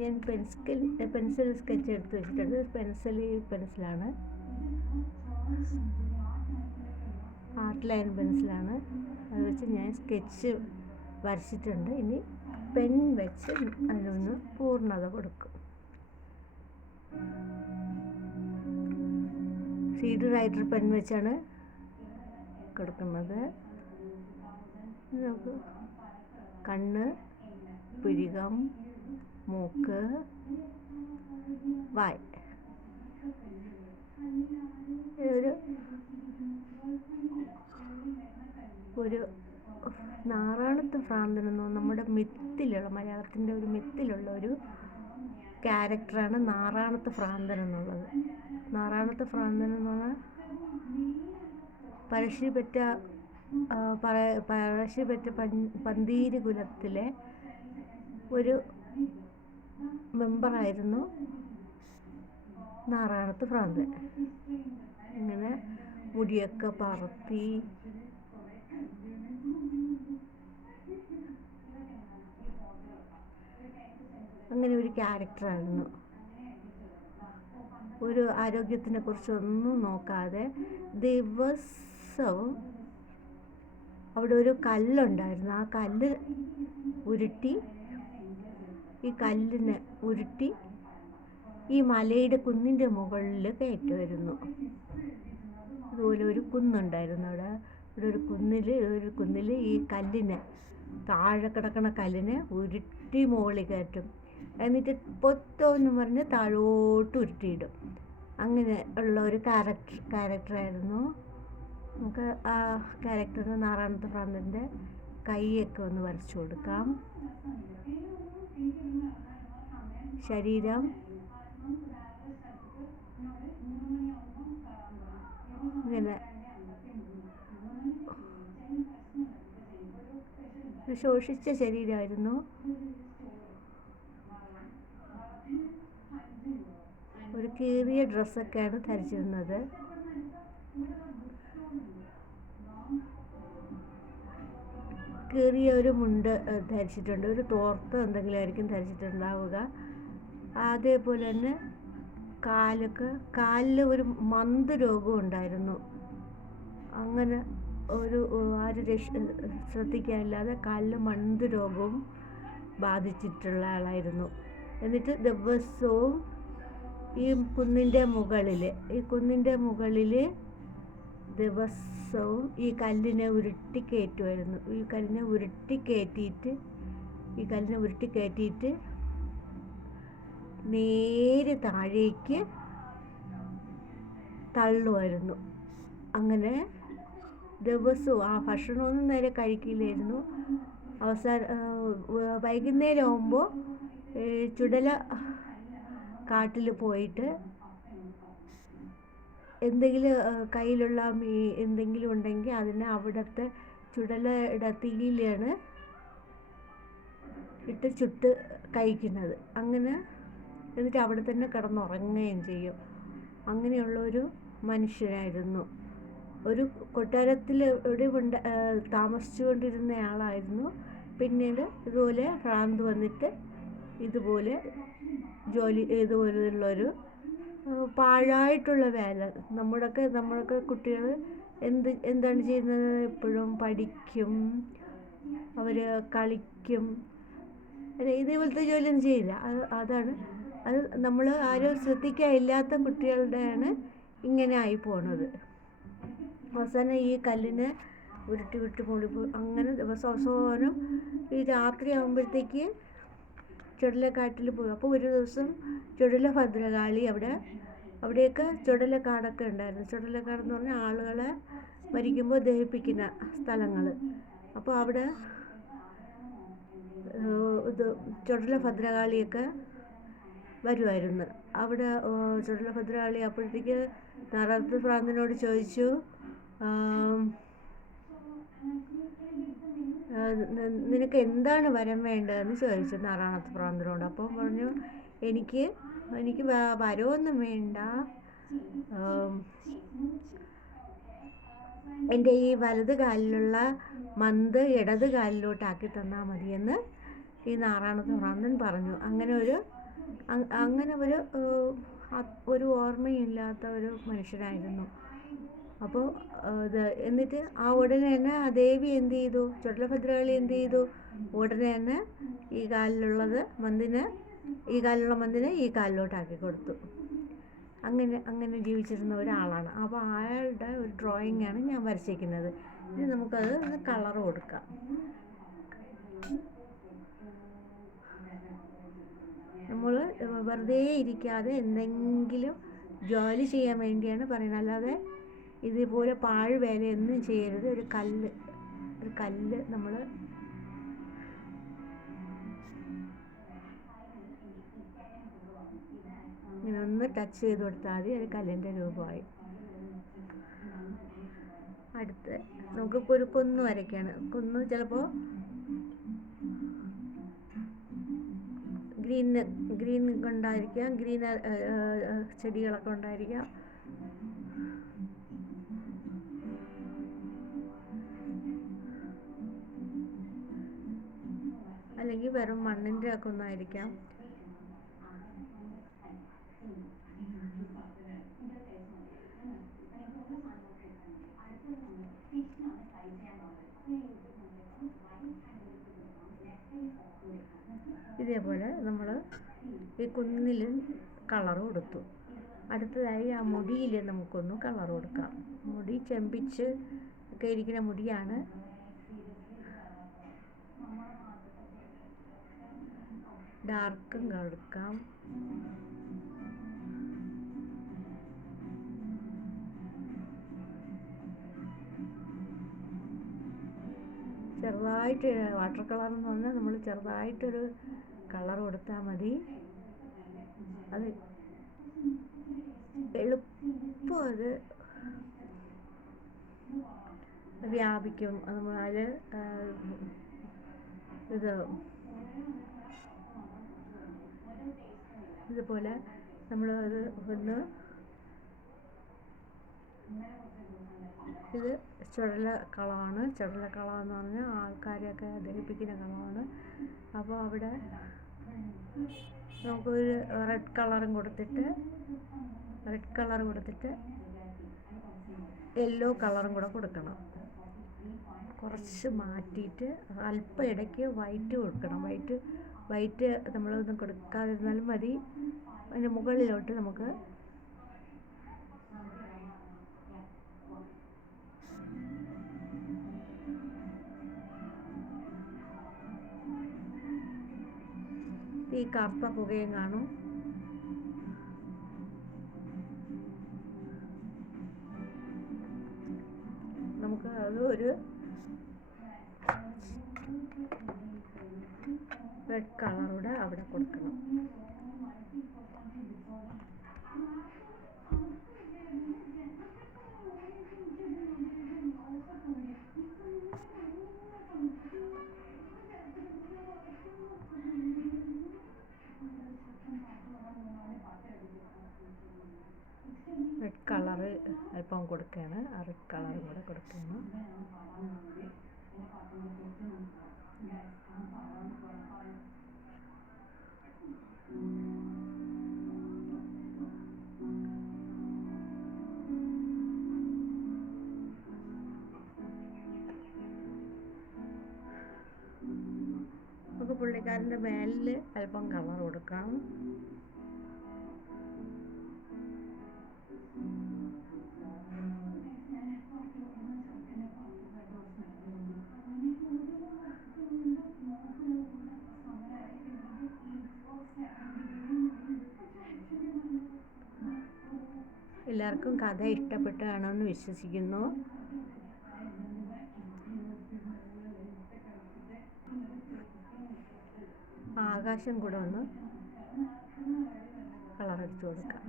ഞാൻ pencil sketch എടുത്ത് വെച്ചിട്ടുണ്ട്. പെൻസിലാണ്, ആർട്ട് ലൈൻ പെൻസിലാണ്. അത് വെച്ച് ഞാൻ സ്കെച്ച് വരച്ചിട്ടുണ്ട്. ഇനി പെൻ വെച്ച് അതിനൊന്ന് പൂർണ്ണത കൊടുക്കും. സീഡ് റൈറ്റർ പെൻ വെച്ചാണ് കൊടുക്കുന്നത്. നമുക്ക് കണ്ണ്, പുരികം, മൂക്ക്, വായ്. ഒരു നാറാണത്ത് ഭ്രാന്തനെന്നോ നമ്മുടെ മലയാളത്തിൻ്റെ ഒരു മിത്തിലുള്ള ഒരു ക്യാരക്ടറാണ് നാറാണത്ത് ഭ്രാന്തൻ എന്നുള്ളത്. നാറാണത്ത് ഭ്രാന്തൻ എന്ന് പറഞ്ഞാൽ പഴശ്ശിപ്പറ്റ പന്തീര് കുലത്തിലെ ഒരു മെമ്പറായിരുന്നു നാറാണത്ത് ഭ്രാന്തൻ. ഇങ്ങനെ മുടിയൊക്കെ പറത്തി അങ്ങനെ ഒരു ക്യാരക്ടറായിരുന്നു. ഒരു ആരോഗ്യത്തിനെ കുറിച്ചൊന്നും നോക്കാതെ ദിവസവും അവിടെ ഒരു കല്ലുണ്ടായിരുന്നു. ആ കല്ല് ഉരുട്ടി ഈ മലയുടെ കുന്നിൻ്റെ മുകളിൽ കയറ്റുമായിരുന്നു. അതുപോലെ ഒരു കുന്നുണ്ടായിരുന്നു അവിടെ ഒരു കുന്നിൽ ഈ കല്ലിനെ, താഴെ കിടക്കണ കല്ലിനെ ഉരുട്ടി മുകളിൽ കയറ്റും. എന്നിട്ട് പൊത്തോന്ന് പറഞ്ഞ് താഴോട്ട് ഉരുട്ടിയിടും. അങ്ങനെ ഉള്ള ഒരു ക്യാരക്ടറായിരുന്നു. നമുക്ക് ആ ക്യാരക്ടറിന് നാറാണത്ത് ഭ്രാന്തൻ്റെ കൈയൊക്കെ ഒന്ന് വരച്ചു കൊടുക്കാം. ശരീരം ഇങ്ങനെ ശോഷിച്ച ശരീരമായിരുന്നു. ഒരു കീറിയ ഡ്രസ്സൊക്കെയാണ് ധരിച്ചിരുന്നത്. കീറിയ ഒരു മുണ്ട് ധരിച്ചിട്ടുണ്ട്. ഒരു തോർത്ത് എന്തെങ്കിലും ആയിരിക്കും ധരിച്ചിട്ടുണ്ടാവുക. അതേപോലെ തന്നെ കാലിൽ ഒരു മന്ത് രോഗം ഉണ്ടായിരുന്നു. അങ്ങനെ ആരും ശ്രദ്ധിക്കാനില്ലാതെ കാലിൽ മന്ത് രോഗവും ബാധിച്ചിട്ടുള്ള ആളായിരുന്നു. എന്നിട്ട് ദിവസവും ഈ കുന്നിൻ്റെ മുകളിൽ ദിവസവും ഈ കല്ലിനെ ഉരുട്ടി കയറ്റുമായിരുന്നു. ഈ കല്ലിനെ ഉരുട്ടി കയറ്റിയിട്ട് നേരെ താഴേക്ക് തള്ളുമായിരുന്നു. അങ്ങനെ ദിവസവും ആ ഭക്ഷണമൊന്നും നേരെ കഴിക്കില്ലായിരുന്നു. വൈകുന്നേരം ആകുമ്പോൾ ചുടല കാട്ടിൽ പോയിട്ട് എന്തെങ്കിലും കയ്യിലുള്ള എന്തെങ്കിലും ഉണ്ടെങ്കിൽ അതിനെ അവിടുത്തെ ചുടലയുടെ തീയിലാണ് ഇട്ട് ചുട്ട് കഴിക്കുന്നത്. അങ്ങനെ എന്നിട്ട് അവിടെ തന്നെ കിടന്നുറങ്ങുകയും ചെയ്യും. അങ്ങനെയുള്ളൊരു മനുഷ്യനായിരുന്നു. ഒരു കൊട്ടാരത്തിൽ താമസിച്ചു കൊണ്ടിരുന്ന ആളായിരുന്നു. പിന്നീട് ഇതുപോലെ ഭ്രാന്ത് വന്നിട്ട് ഇതുപോലെയുള്ളൊരു പാഴായിട്ടുള്ള വേല. നമ്മളൊക്കെ കുട്ടികൾ എന്താണ് ചെയ്യുന്നത്? എപ്പോഴും പഠിക്കും, അവർ കളിക്കും, ഇതേപോലത്തെ ജോലിയൊന്നും ചെയ്യില്ല. അത് നമ്മൾ ആരും ശ്രദ്ധിക്കാനില്ലാത്ത കുട്ടികളുടെയാണ് ഇങ്ങനെ ആയി പോണത്. അവസാനം ഈ കല്ലിനെ ഉരുട്ടി പൊളിപ്പോൾ അങ്ങനെ ദിവസം ഈ രാത്രി ആകുമ്പോഴത്തേക്ക് ചുടലക്കാട്ടിൽ പോകും. അപ്പോൾ ഒരു ദിവസം ചുടല ഭദ്രകാളി അവിടെയൊക്കെ ചുടലക്കാടൊക്കെ ഉണ്ടായിരുന്നു. ചുടലക്കാടെന്ന് പറഞ്ഞാൽ ആളുകളെ മരിക്കുമ്പോൾ ദഹിപ്പിക്കുന്ന സ്ഥലങ്ങൾ. അപ്പോൾ അവിടെ ചുടല ഭദ്രകാളിയൊക്കെ വരുമായിരുന്നു. അവിടെ ചുടല ഭദ്രകാളി അപ്പോഴത്തേക്ക് നാറാണത്ത് ഭ്രാന്തനോട് ചോദിച്ചു, നിനക്ക് എന്താണ് വരം വേണ്ടതെന്ന് ചോദിച്ചു നാറാണത്ത് ഭ്രാന്തനോട്. അപ്പോൾ പറഞ്ഞു, എനിക്ക് വരമൊന്നും വേണ്ട, എൻ്റെ ഈ വലത് കാലിലുള്ള മന്ത് ഇടത് കാലിലോട്ടാക്കി തന്നാൽ മതിയെന്ന് ഈ നാറാണത്ത് ഭ്രാന്തൻ പറഞ്ഞു. അങ്ങനെ ഒരു ഓർമ്മയില്ലാത്ത ഒരു മനുഷ്യനായിരുന്നു. അപ്പോൾ എന്നിട്ട് ആ ഉടനെ തന്നെ ആ ദേവി എന്ത് ചെയ്തു, ചുടലഭദ്രകാളി എന്ത് ചെയ്തു, ഉടനെ തന്നെ ഈ കാലിലുള്ള മന്തിനെ ഈ കാലിലോട്ടാക്കി കൊടുത്തു. അങ്ങനെ ജീവിച്ചിരുന്ന ഒരാളാണ്. അപ്പോൾ അയാളുടെ ഒരു ഡ്രോയിങ്ങാണ് ഞാൻ വരച്ചിരിക്കുന്നത്. ഇനി നമുക്കത് കളർ കൊടുക്കാം. നമ്മൾ വെറുതെ ഇരിക്കാതെ എന്തെങ്കിലും ജോലി ചെയ്യാൻ വേണ്ടിയാണ് പറയുന്നത്. അല്ലാതെ ഇതുപോലെ പാഴ് വേലയൊന്നും ചെയ്യരുത്. ഒരു കല്ല് നമ്മൾ ഇങ്ങനെ ഒന്ന് ടച്ച് ചെയ്ത് കൊടുത്താൽ മതി, ഒരു കല്ലിൻ്റെ രൂപമായി. അടുത്ത് നമുക്കിപ്പോൾ ഒരു കുന്ന് വരയ്ക്കുകയാണ്. കുന്ന് ചിലപ്പോൾ ഗ്രീൻ കൊണ്ടായിരിക്കാം, ഗ്രീൻ ചെടികളൊക്കെ ഉണ്ടായിരിക്കാം. അല്ലെങ്കിൽ വെറും മണ്ണിൻ്റെ ഒക്കെ ഒന്നായിരിക്കാം. ഇതേപോലെ നമ്മൾ ഈ കുന്നിൽ കളർ കൊടുത്തു. അടുത്തതായി ആ മുടിയിൽ നമുക്കൊന്ന് കളർ കൊടുക്കാം. മുടി ചെമ്പിച്ച് ഒക്കെ ഇരിക്കുന്ന മുടിയാണ്. ഡാർക്കും കൊടുക്കാം. ചെറുതായിട്ട് വാട്ടർ കളർ എന്ന് പറഞ്ഞാൽ നമ്മൾ ചെറുതായിട്ടൊരു കളർ കൊടുത്താൽ മതി. അത് എളുപ്പം അത് വ്യാപിക്കും. അതുപോലെ ഇതുപോലെ നമ്മൾ അത് ഒന്ന് ഇത് ചുടല കളമാണ്. ചുടല കളമെന്ന് പറഞ്ഞാൽ ആൾക്കാരെയൊക്കെ ദഹിപ്പിക്കുന്ന കളമാണ്. അപ്പോൾ അവിടെ നമുക്കൊരു റെഡ് കളർ കൊടുത്തിട്ട് യെല്ലോ കളറും കൂടെ കൊടുക്കണം. കുറച്ച് മാറ്റിയിട്ട് അല്പം ഇടയ്ക്ക് വൈറ്റ് കൊടുക്കണം. വൈറ്റ് നമ്മളൊന്നും കൊടുക്കാതിരുന്നാലും മതി. അതിൻ്റെ മുകളിലോട്ട് നമുക്ക് ഈ കറുത്ത പുകയും കാണും. നമുക്ക് അത് ഒരു റെഡ് കളറൂടെ അവിടെ കൊടുക്കണം. റെഡ് കളറ് അല്പം കൊടുക്കുകയാണ്. ആ റെഡ് കളറും കൂടെ കൊടുക്കുകയാണ്. നമുക്ക് പുള്ളിക്കാരൻ്റെ മേലിൽ അല്പം കളർ കൊടുക്കാം. എല്ലാവർക്കും കഥ ഇഷ്ടപ്പെട്ട് കാണുമെന്ന് വിശ്വസിക്കുന്നു. ആകാശം കൂടെ ഒന്ന് കളറടിച്ചു കൊടുക്കാം.